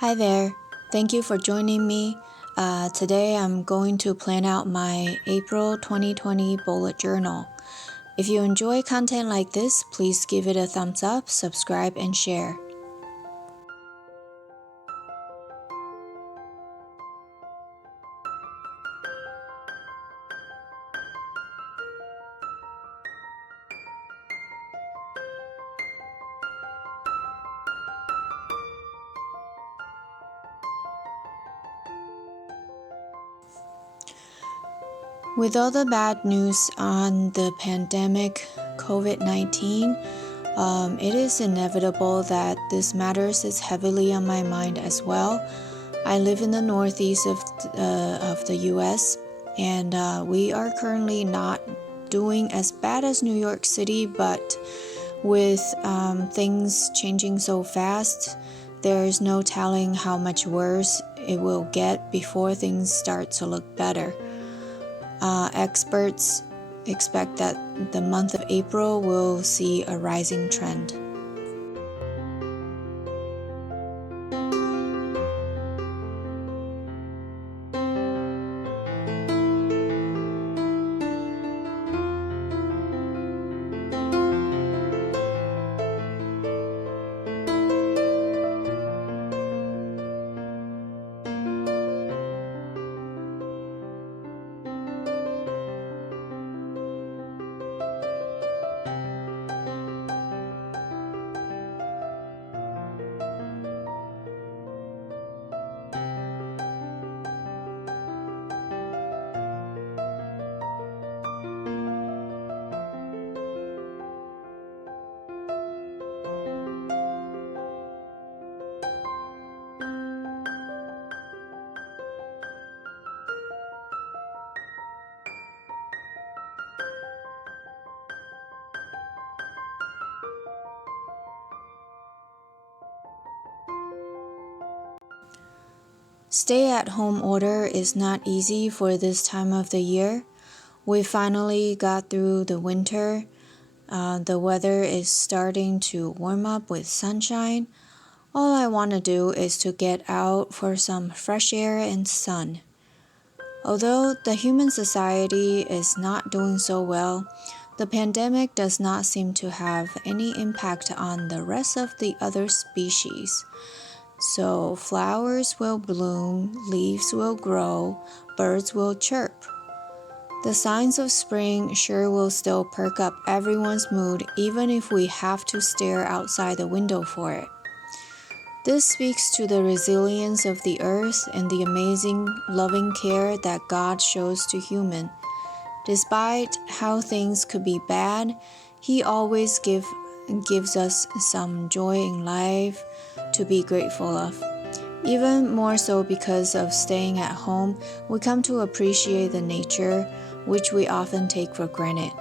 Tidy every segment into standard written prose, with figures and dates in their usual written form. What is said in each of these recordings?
Hi there. Thank you for joining me. Today I'm going to plan out my April 2020 bullet journal. If you enjoy content like this, please give it a thumbs up, subscribe, and share. With all the bad news on the pandemic COVID-19, it is inevitable that this matters is heavily on my mind as well. I live in the northeast of the US, and we are currently not doing as bad as New York City, but with things changing so fast, there is no telling how much worse it will get before things start to look better. Experts expect that the month of April will see a rising trend. Stay-at-home order is not easy for this time of the year. We finally got through the winter. The weather is starting to warm up with sunshine. All I want to do is to get out for some fresh air and sun. Although the human society is not doing so well, the pandemic does not seem to have any impact on the rest of the other species. So flowers will bloom, leaves will grow, birds will chirp. The signs of spring sure will still perk up everyone's mood even if we have to stare outside the window for it. This speaks to the resilience of the earth and the amazing loving care that God shows to human. Despite how things could be bad, He always gives us some joy in life to be grateful of. Even more so because of staying at home, we come to appreciate the nature, which we often take for granted.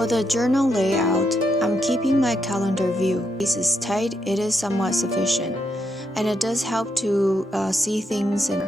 For the journal layout, I'm keeping my calendar view. Space is tight, it is somewhat sufficient, and it does help to see things in.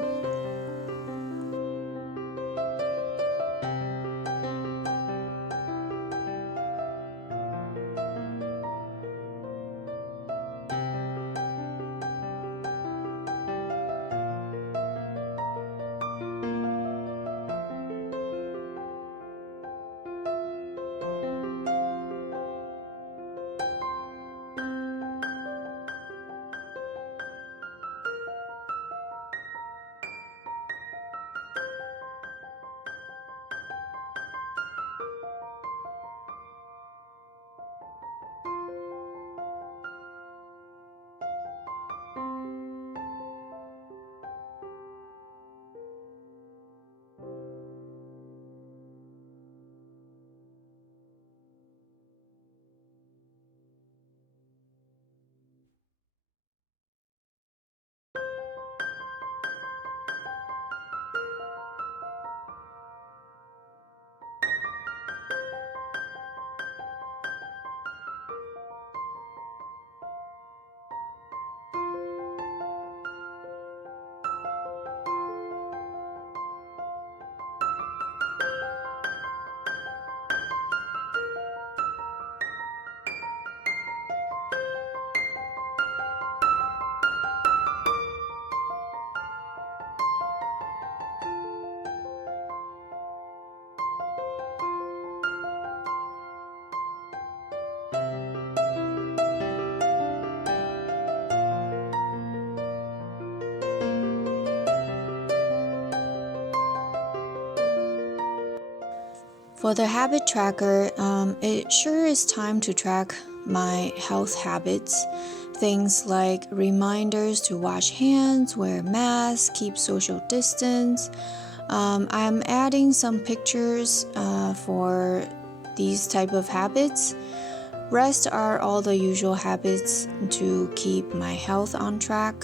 For the habit tracker, it sure is time to track my health habits. Things like reminders to wash hands, wear masks, keep social distance. I'm adding some pictures for these type of habits. Rest are all the usual habits to keep my health on track.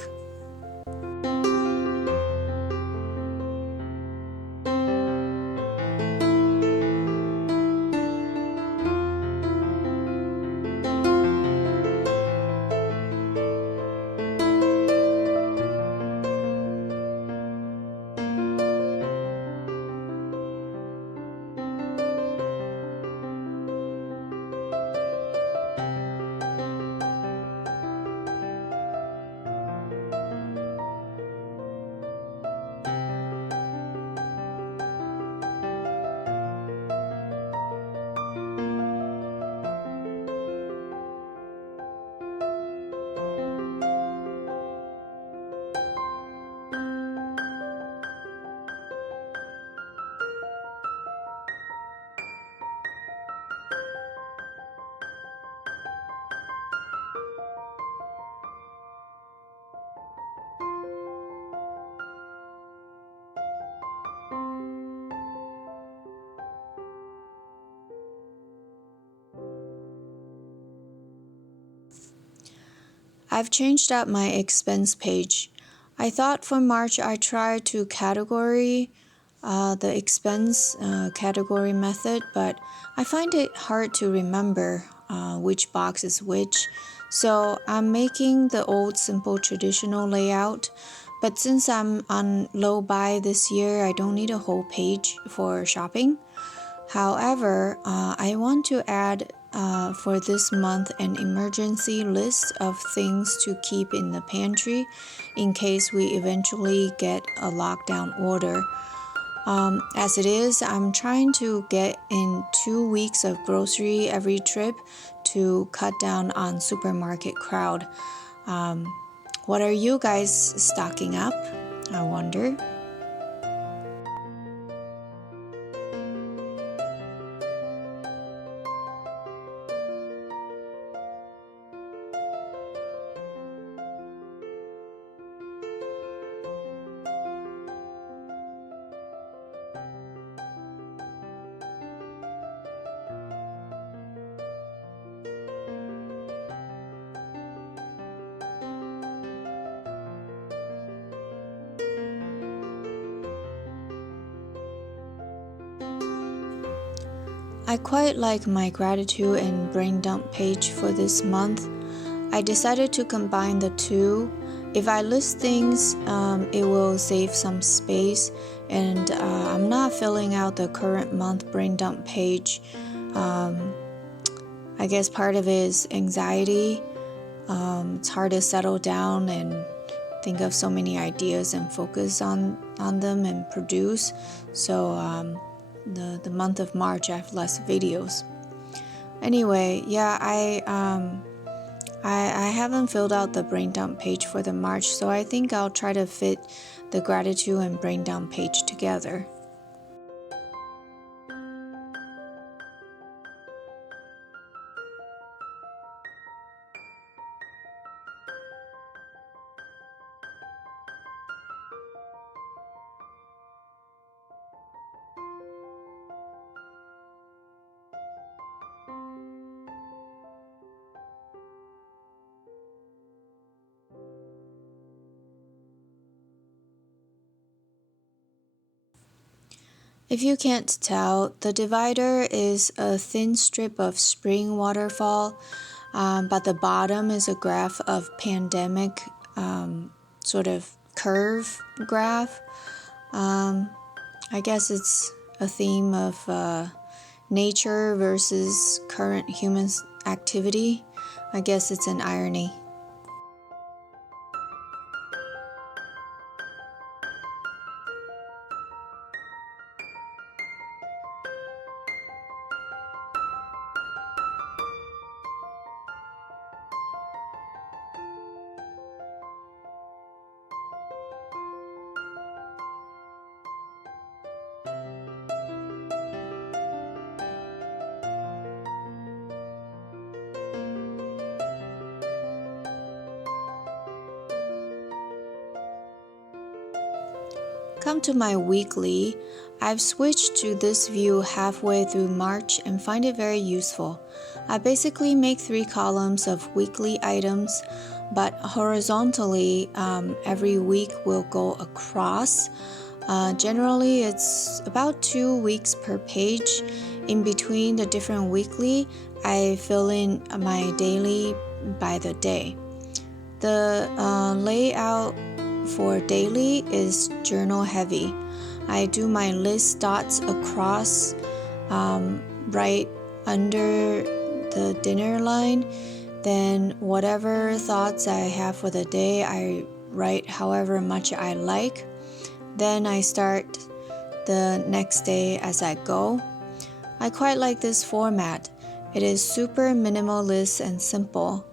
I've changed up my expense page. I thought for March I tried to category the expense category method, but I find it hard to remember which box is which. So I'm making the old simple traditional layout. But since I'm on low buy this year, I don't need a whole page for shopping. However, I want to add for this month an emergency list of things to keep in the pantry in case we eventually get a lockdown order. As it is, I'm trying to get in 2 weeks of grocery every trip to cut down on supermarket crowd. What are you guys stocking up? I wonder. I quite like my gratitude and brain dump page for this month. I decided to combine the two. If I list things, it will save some space, and I'm not filling out the current month brain dump page. I guess part of it is anxiety. It's hard to settle down and think of so many ideas and focus on them and produce. So the month of March I have less videos. Anyway, yeah, I haven't filled out the brain dump page for the March, so I think I'll try to fit the gratitude and brain dump page together. If you can't tell, the divider is a thin strip of spring waterfall, but the bottom is a graph of pandemic, sort of curve graph. I guess it's a theme of nature versus current human activity. I guess it's an irony. Come to my weekly. I've switched to this view halfway through March and find it very useful. I basically make 3 columns of weekly items, but horizontally, every week will go across. Generally, it's about 2 weeks per page. In between the different weekly, I fill in my daily by the day. The layout for daily is journal heavy. I do my list dots across right under the dinner line. Then whatever thoughts I have for the day, I write however much I like. Then I start the next day as I go. I quite like this format. It is super minimalist and simple.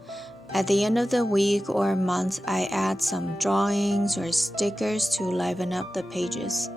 At the end of the week or month, I add some drawings or stickers to liven up the pages.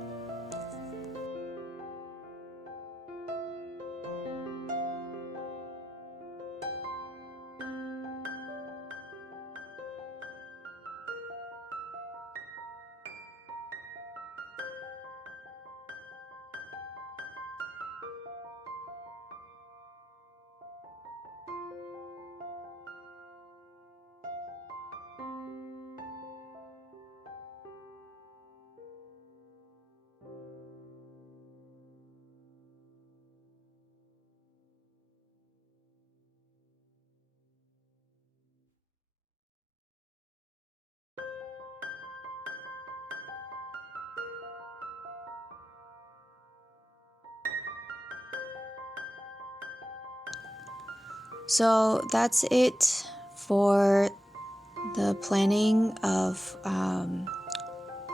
So that's it for the planning of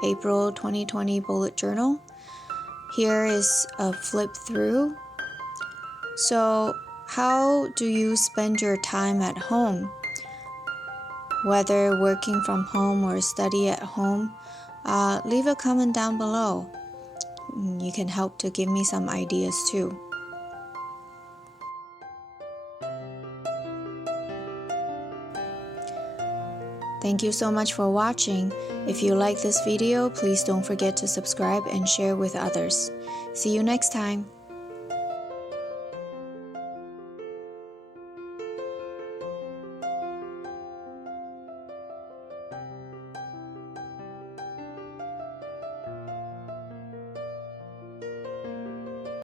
April 2020 bullet journal. Here is a flip through. So how do you spend your time at home? Whether working from home or study at home, leave a comment down below. You can help to give me some ideas too. Thank you so much for watching. If you like this video, please don't forget to subscribe and share with others. See you next time.